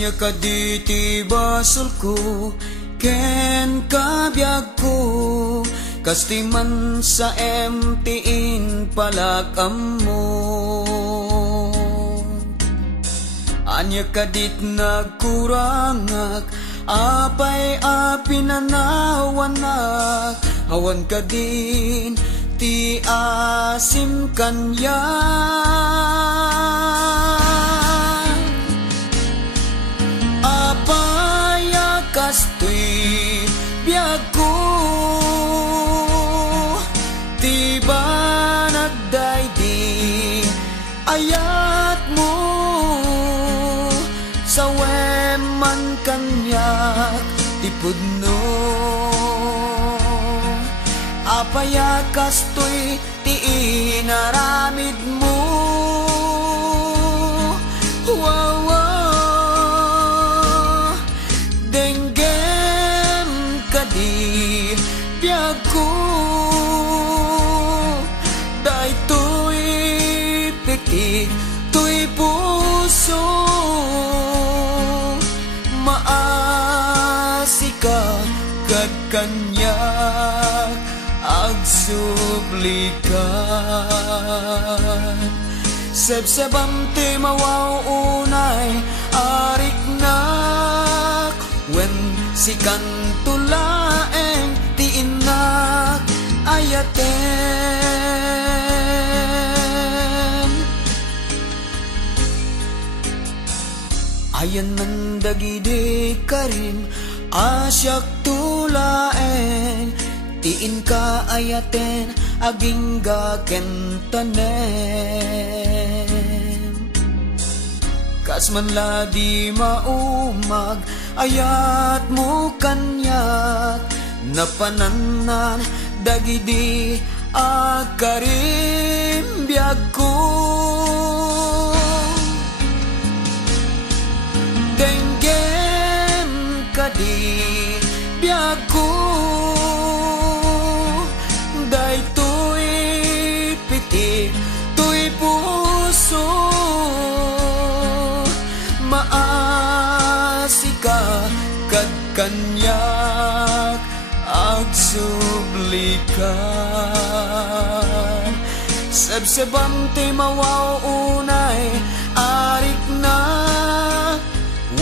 Anya ka di ti basol ko, ken kabyag ko, kasti man sa MTin palakam mo. Anya ka dit nagkurangak, apay apinanawanak, hawan ka din ti asim kanya. Apaya kastoy biyag ko, ti ba nagdaydi ayat mo, sa weman kanyak ti pudno. Apaya kastoy ti inaramid mo, wow. Denggem kadi biyag ko, day to'y pikit, to'y puso, maasi ka kad kanyak agsublikan. Sebsebam ti mawaw unay arik nak, wen si kantulaeng ti inak ayaten. Ayan man dagidi karim asyak tulaeng, tiin ka ayaten aging gakentanem. Kas man la di maumag ayat mo kanyak, napananan dagidi akarim biyag ko. Denggem kadi biyag ko, day to'y pitik, to'y puso, maasi ka kad kanyak agsublikan. Sebsebam ti mawaw unay arik na,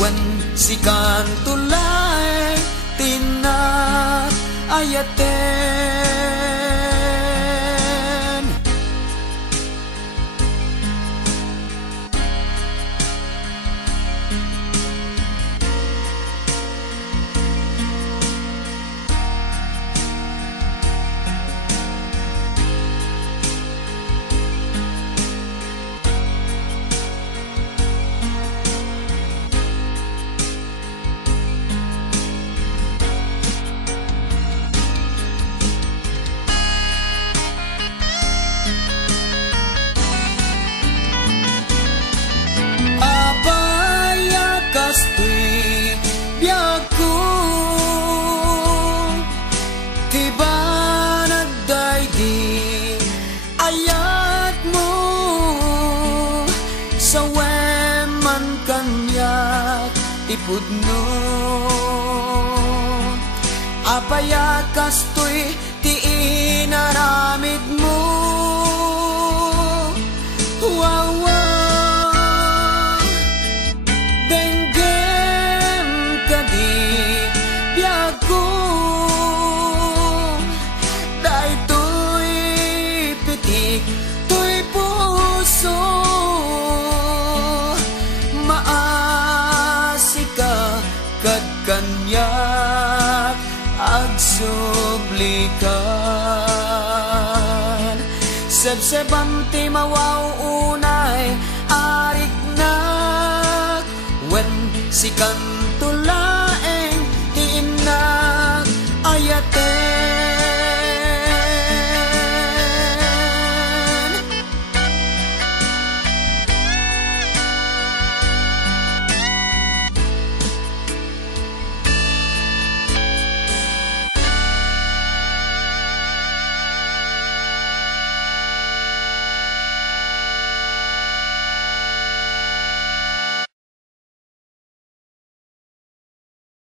wen si kantulay tinak ayaten. Kastoy biyag ko, ti ba nagdaydi ayat mo, sa weman kanyak ipudno. Apaya kastoy ti inaramid mo, wow. To'y puso, maasi ka kad kanyak agsublikan. Sebsebam ti mawaw unay arik nak, wen si kantula